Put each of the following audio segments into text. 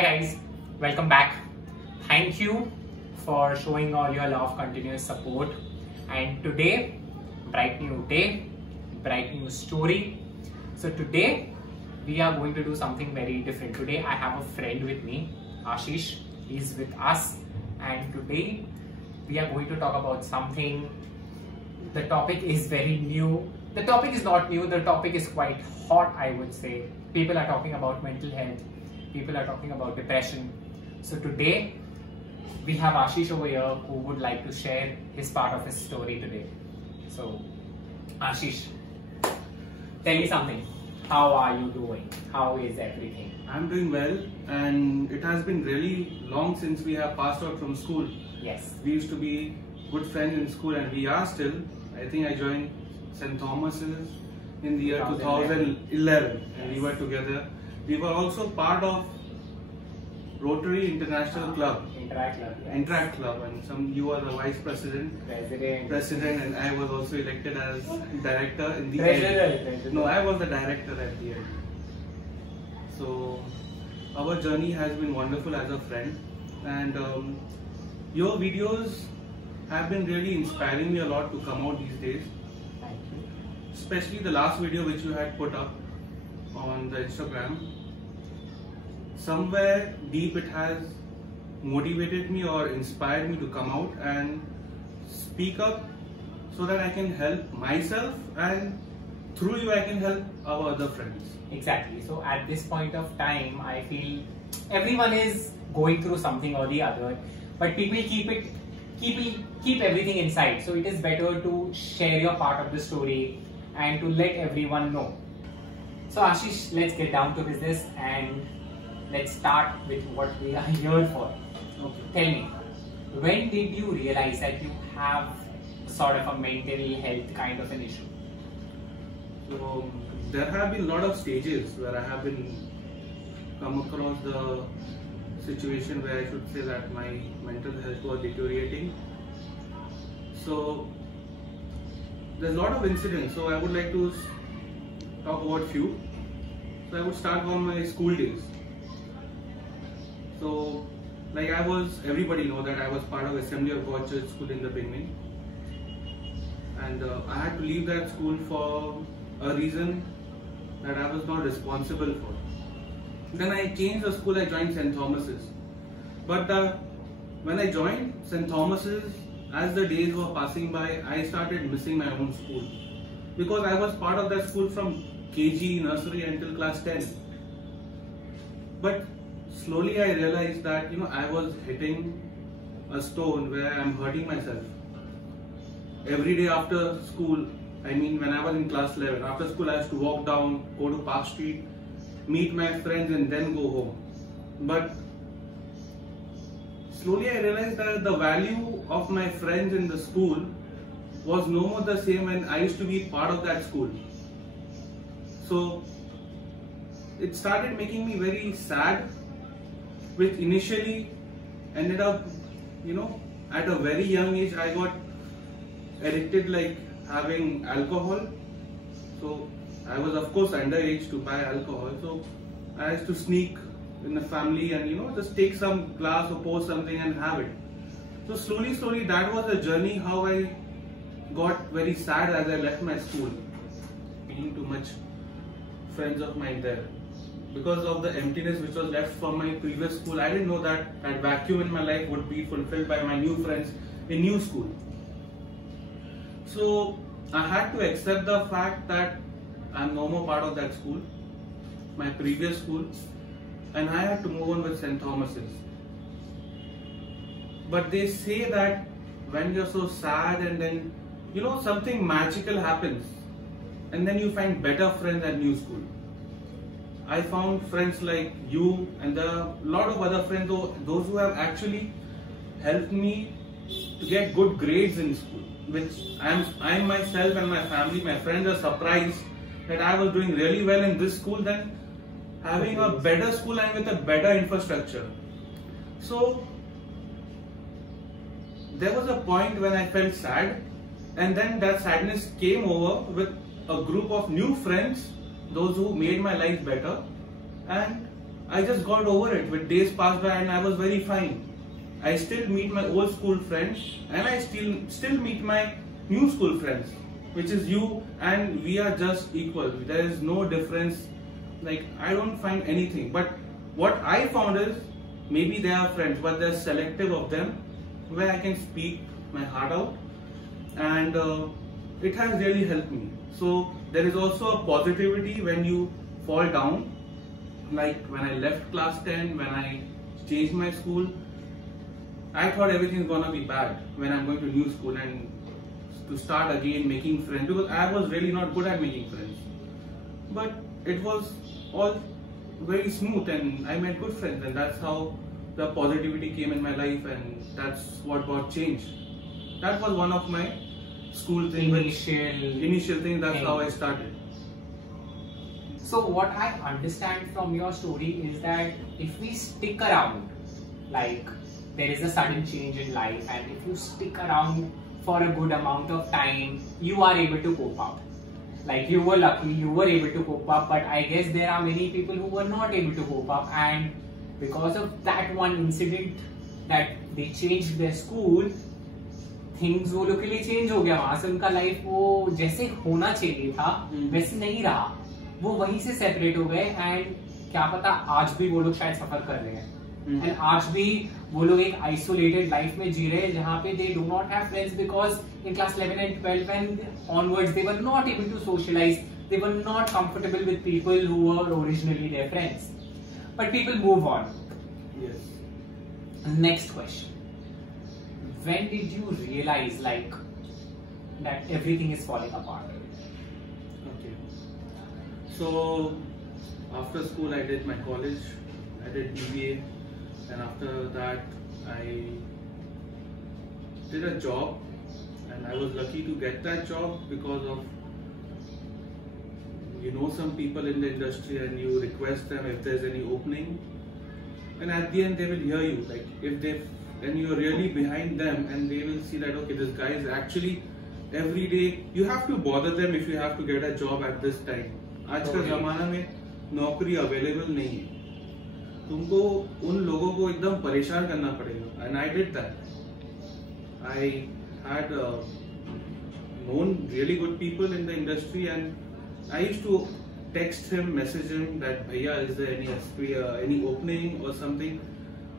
Hi guys, welcome back. Thank you for showing all your love, continuous support. And today, bright new day, bright new story. So today we are going to do something very different. Today I have a friend with me, Ashish. He's with us, and today we are going to talk about something. The topic is very new. The topic is not new, the topic is quite hot, I would say. People are talking about mental health. People are talking about depression. So today we have Ashish over here who would like to share his part of his story today. So Ashish, tell me something. How are you doing? How is everything? I'm doing well, and it has been really long since we have passed out from school. Yes. We used to be good friends in school, and we are still. I think I joined St. Thomas's in the year 2011, and we were together. We were also part of Rotary International Club. Interact Club. Yes. Interact Club, and you are the vice president. President, and I was also elected as director in the end. No, I was the director at the end. So our journey has been wonderful as a friend, and your videos have been really inspiring me a lot to come out these days. Thank you. Especially the last video which you had put up on the Instagram. Somewhere deep it has motivated me or inspired me to come out and speak up so that I can help myself, and through you I can help our other friends. Exactly. So at this point of time, I feel everyone is going through something or the other, but people keep everything inside. So it is better to share your part of the story and to let everyone know. So Ashish, let's get down to business and let's start with what we are here for. Okay. Tell me, when did you realize that you have sort of a mental health kind of an issue? So there have been a lot of stages where I have come across the situation where I should say that my mental health was deteriorating. So there's a lot of incidents, so I would like to talk about few. So I would start from my school days. So like everybody know that I was part of Assembly of God Church School in the beginning, and I had to leave that school for a reason that I was not responsible for. Then I changed the school. I joined St. Thomas's, but when I joined St. Thomas's, as the days were passing by, I started missing my own school, because I was part of that school from KG, nursery until class 10. But slowly I realized that I was hitting a stone where I'm hurting myself. Every day after school, I mean when I was in class 11, after school I used to walk down, go to Park Street, meet my friends and then go home. But slowly I realized that the value of my friends in the school was no more the same when I used to be part of that school. So it started making me very sad, which initially ended up, at a very young age I got addicted, like having alcohol. So I was of course underage to buy alcohol, so I used to sneak in the family and just take some glass or pour something and have it. So slowly that was the journey how I got very sad as I left my school, meeting too much friends of mine there. Because of the emptiness which was left from my previous school, I didn't know that that vacuum in my life would be fulfilled by my new friends in new school. So I had to accept the fact that I'm no more part of that school, my previous school, and I had to move on with St. Thomas's. But they say that when you're so sad and then something magical happens, and then you find better friends at new school. I found friends like you, and there are a lot of other friends, those who have actually helped me to get good grades in school, which I myself and my family, my friends are surprised that I was doing really well in this school than having a better school and with a better infrastructure. So there was a point when I felt sad, and then that sadness came over with a group of new friends, those who made my life better, and I just got over it. With days passed by and I was very fine. I still meet my old school friends and I still meet my new school friends, which is you, and we are just equal. There is no difference. Like, I don't find anything. But what I found is, maybe they are friends, but they're selective of them, where I can speak my heart out, and it has really helped me. So there is also a positivity when you fall down. Like when I left class 10, when I changed my school, I thought everything's gonna be bad when I'm going to new school and to start again making friends, because I was really not good at making friends. But it was all very smooth and I made good friends, and that's how the positivity came in my life, and that's what got changed. That was one of my school things. Initial thing, that's how I started. So what I understand from your story is that if we stick around, like there is a sudden change in life, and if you stick around for a good amount of time, you are able to cope up. Like you were lucky, you were able to cope up, but I guess there are many people who were not able to cope up, and because of that one incident that they changed their school, things वो लोग के लिए change हो गया. वहां से उनका life वो जैसे होना चाहिए था वैसे नहीं रहा, वो वहीं से सेपरेट हो गए, एंड क्या पता आज भी वो लोग शायद सफर कर रहे हैं, एंड आज भी वो लोग एक आइसोलेटेड लाइफ में जी रहे हैं जहाँ पे they do not have friends, because in class 11 and 12 and onwards they were not able to socialize, they were not comfortable with people who were originally their friends. But people move on. Yes. Next question. When did you realize like that everything is falling apart? Okay. So after school I did my college, I did BBA, and after that I did a job, and I was lucky to get that job because of, you know, some people in the industry and you request them if there's any opening, and at the end they will hear you, like if they, and you're really behind them, and they will see that okay, this guy is actually every day, you have to bother them if you have to get a job at this time. आज का जमाना में नौकरी available नहीं है, तुमको उन लोगों को एकदम परेशान करना पड़ेगा, and I did that. I had known really good people in the industry, and I used to text him, message him that bhaiya, is there any opening or something.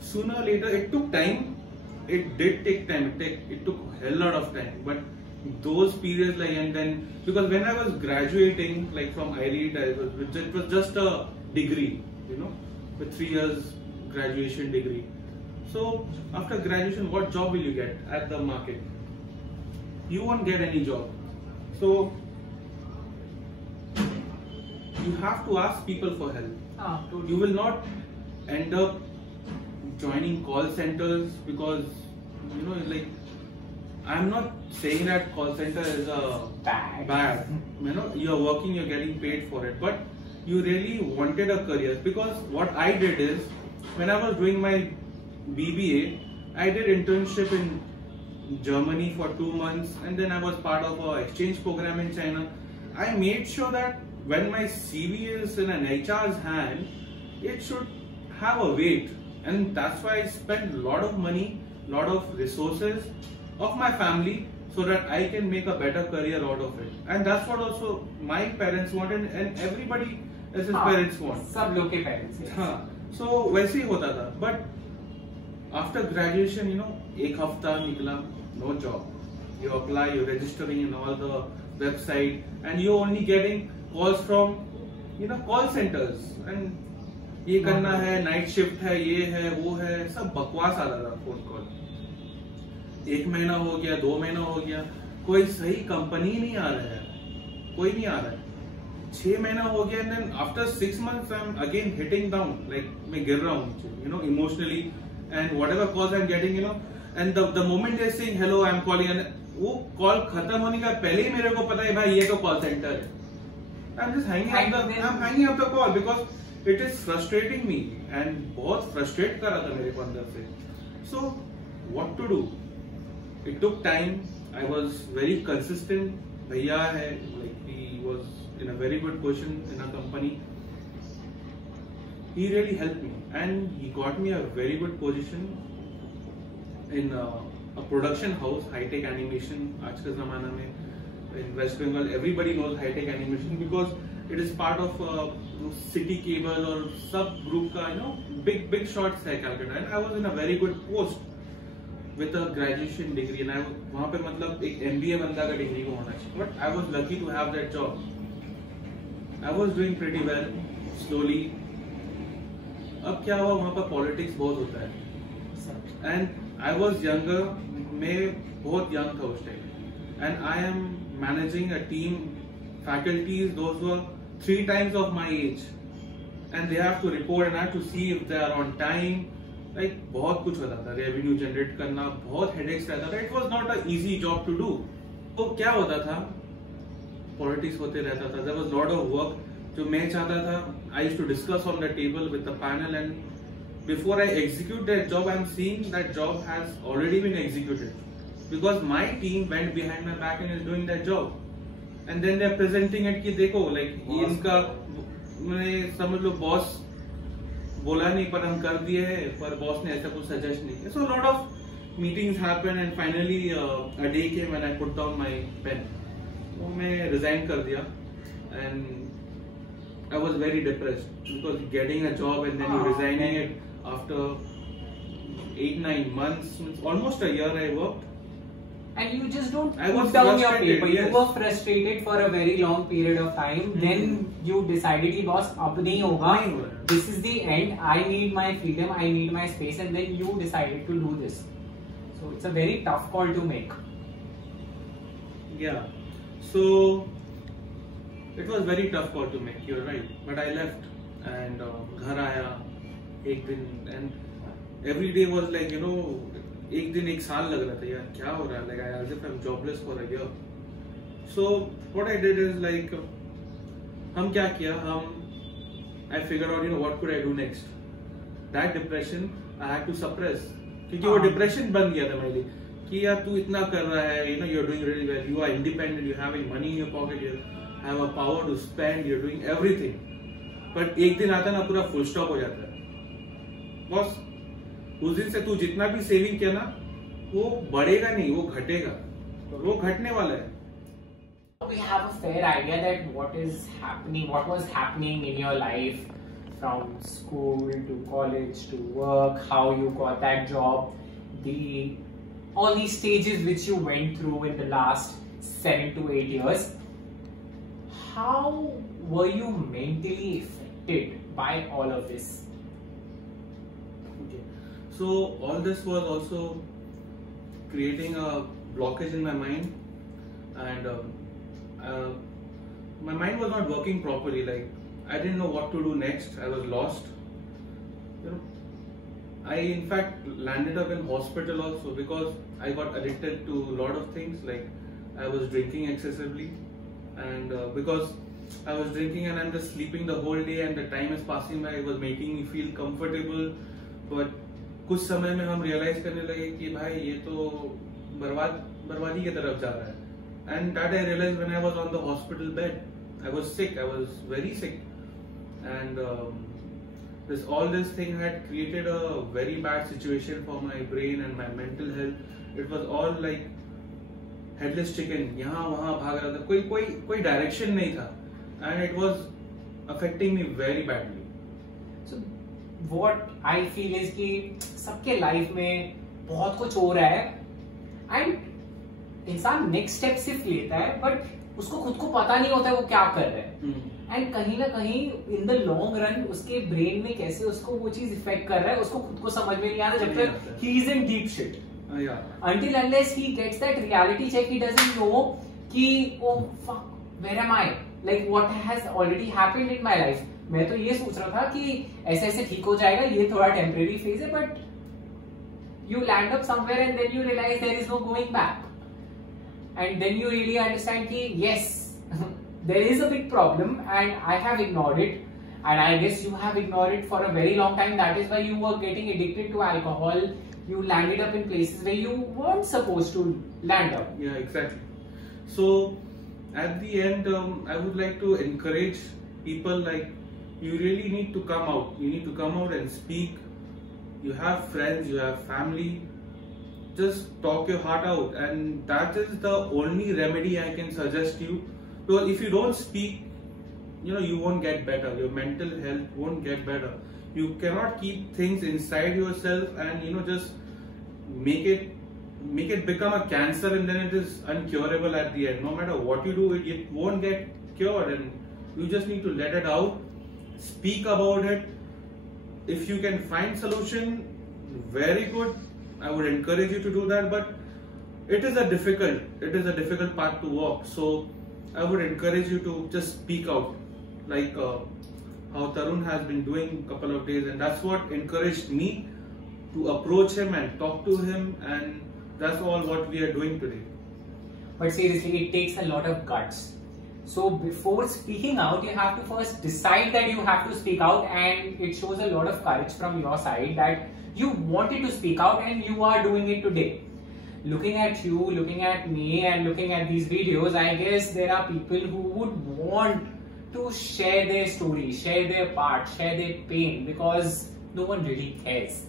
Sooner or later, it took time. It did take time. It took a hell lot of time. But those periods, like, and then because when I was graduating, like from IREIT, it was just a degree, you know, with 3 years graduation degree. So after graduation, what job will you get at the market? You won't get any job. So you have to ask people for help. You will not end up joining call centers, because, you know, like, I'm not saying that call center is a bad. You know, you're working, you're getting paid for it, but you really wanted a career. Because what I did is, when I was doing my BBA, I did internship in Germany for 2 months, and then I was part of an exchange program in China. I made sure that when my CV is in an HR's hand, it should have a weight, and that's why I spent a lot of money, lot of resources of my family, so that I can make a better career out of it. And that's what also my parents wanted, and everybody else's parents want. सब लोग के parents. हाँ, so वैसे ही होता था. But after graduation, you know, एक हफ्ता निकला, no job. You apply, you're registering in all the website, and you're only getting calls from, you know, call centers, and ये करना है, night shift है, ये है, वो है, सब बकवास आ रहा था phone call. 1 महीना हो गया, 2 महीना हो गया, कोई सही कंपनी नहीं आ रहा है, कोई नहीं आ रहा है. 6 महीना हो गया, and then after 6 months I'm again hitting down, like मैं गिर रहा हूँ, you know, emotionally, and whatever calls I'm getting, you know, and the moment they're saying hello, I'm calling, and वो कॉल खत्म होने का पहले ही मेरे को पता है भाई ये तो कॉल सेंटर है. I'm just hanging up the call because it is frustrating me, and बहुत frustrate कर रहा था मेरे को अंदर से. So what to do? It took time. I was very consistent. भैया है, like he was in a very good position in a company. he really helped me, and he got me a very good position in a production house, High Tech Animation. आज के ज़माने में in West Bengal everybody knows High Tech Animation because it is part of City Cable और सब group का big shots है Calcutta, and I was in a very good post with a graduation degree, and I वहाँ पे मतलब एक MBA बंदा का degree को होना चाहिए, but I was lucky to have that job. I was doing pretty well slowly. अब क्या हुआ, वहाँ पर पॉलिटिक्स बहुत होता है, एंड आई वॉज यंगर, मैं बहुत यंग था उस time, and I am managing a team, faculties those were 3 times of my age, and they have to report and I have to see if they are on time. Like बहुत कुछ होता था, revenue generate करना, बहुत headaches रहता था. It was not a easy job to do. तो क्या होता था, पॉलिटिक्स होते रहता था, there was lot of work. जो मैं चाहता था, I used to discuss on the table with the panel, and before I execute that job, I am seeing that job has already been executed because my team went behind my back and is doing that job, and then they are presenting it कि देखो like इनका, मैंने समझ लो boss बोला नहीं पर हम कर दिए हैं, पर बॉस ने ऐसा कुछ सजेस्ट नहीं किया. So lot of meetings happen, and finally a day came when I put down my pen. तो मैं रिजाइन कर दिया, and I was very depressed because getting a job and then you resigning it after 8-9 months, almost a year I worked. And you just don't put down your paper. Yes. You were frustrated for a very long period of time. Then you decided कि boss अब नहीं होगा. This is the end. I need my freedom. I need my space. And then you decided to do this. So it's a very tough call to make. Yeah. So it was very tough call to make. You're right. But I left and घर आया एक दिन, and every day was like एक दिन एक साल लग रहा था, यार क्या हो रहा है, like as if I'm jobless for a year. So what I did is like हम क्या किया, I figured out what could I do next. That depression I had to suppress, क्योंकि वो depression बन गया था मेरे लिए कि यार तू इतना कर रहा है, you're doing really well, you are independent, you're having money in your pocket, you have a power to spend, you're doing everything. But एक दिन आता ना, पूरा full stop हो जाता है. बस उस दिन से तू जितना भी सेविंग किया ना, वो बढ़ेगा नहीं, वो घटेगा, वो घटने वाला है. We have a fair idea that what was happening in your life from school to college to work, how you got that job, all these stages which you went through in the last 7 to 8 years. How were you mentally affected by all of this? So all this was also creating a blockage in my mind, and my mind was not working properly. Like I didn't know what to do next. I was lost. I in fact landed up in hospital also because I got addicted to a lot of things. Like I was drinking excessively, and because I was drinking and I'm just sleeping the whole day, and the time is passing by, it was making me feel comfortable, but कुछ समय में हम realise करने लगे कि भाई ये तो बर्बादी की तरफ जा रहा है. And that I realise when I was on the hospital bed. I was sick, I was very sick, and this thing had created a very bad situation for my brain and my mental health. It was all like headless chicken, यहाँ वहाँ भाग रहा था, कोई direction नहीं था, and it was affecting me very badly. So what I feel is कि सबके लाइफ में बहुत कुछ हो रहा है, एंड इंसान नेक्स्ट स्टेप सिर्फ लेता है, बट उसको खुद को पता नहीं होता है वो क्या कर रहा है. एंड कहीं ना कहीं इन द लॉन्ग रन उसके ब्रेन में कैसे उसको वो चीज इफेक्ट कर रहा है, उसको खुद को समझ में नहीं आता जब तक he is in deep shit. Until unless he gets that reality check, he doesn't know कि oh fuck, where am I? Like what has already happened in my life. मैं तो ये सोच रहा था कि ऐसे ऐसे ठीक हो जाएगा, ये थोड़ा टेम्परेरी फेज है, but you land up somewhere and then you realize there is no going back, and then you really understand कि yes, there is a big problem and I have ignored it, and I guess you have ignored it for a very long time. That is why you were getting addicted to alcohol. You landed up in places where you weren't supposed to land up. Yeah, exactly. So at the end, I would like to encourage people like you really need to come out. You need to come out and speak. You have friends, you have family. Just talk your heart out, and that is the only remedy I can suggest you. So if you don't speak, you won't get better. Your mental health won't get better. You cannot keep things inside yourself and just make it become a cancer, and then it is uncurable at the end. No matter what you do, it won't get cured, and you just need to let it out, speak about it. If you can find solution, very good. I would encourage you to do that, but it is a difficult path to walk. So I would encourage you to just speak out, like how Tarun has been doing a couple of days, and that's what encouraged me to approach him and talk to him, and that's all what we are doing today. But seriously, it takes a lot of guts. So before speaking out, you have to first decide that you have to speak out, and it shows a lot of courage from your side that you wanted to speak out and you are doing it today. Looking at you, looking at me, and looking at these videos, I guess there are people who would want to share their story, share their part, share their pain, because no one really cares.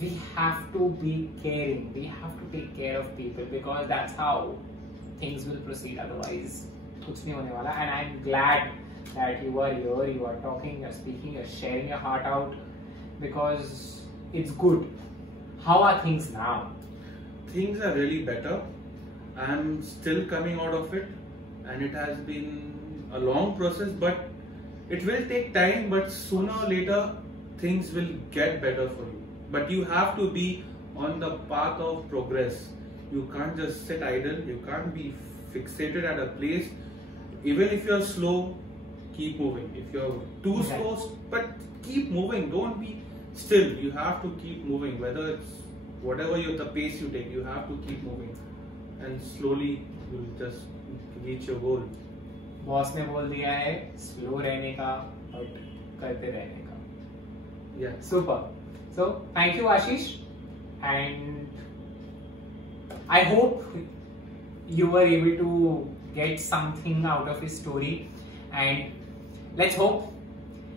We have to be caring, we have to take care of people, because that's how things will proceed. Otherwise, kuch nahi hone wala. And I'm glad that you are here, you are talking, you are speaking, you are sharing your heart out, because it's good. How are things now? Things are really better. I'm still coming out of it, and it has been a long process, but it will take time, but sooner or later things will get better for you. But you have to be on the path of progress. You can't just sit idle, you can't be fixated at a place. Even if you're slow, keep moving. If you're too slow, but keep moving, don't be still. You have to keep moving, whether it's whatever the pace you take, you have to keep moving, and slowly you'll just reach your goal. Boss ने बोल दिया है slow रहने का, but करते रहने का. Yeah. Super. So thank you, Ashish, and I hope you were able to get something out of his story, and let's hope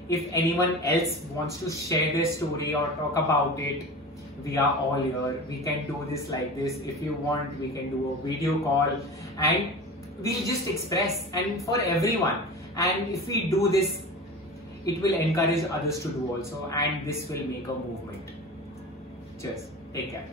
if anyone else wants to share their story or talk about it, we are all here. We can do this like this. If you want, we can do a video call and we'll just express, and for everyone. And if we do this, it will encourage others to do also, and this will make a movement. Cheers. Take care.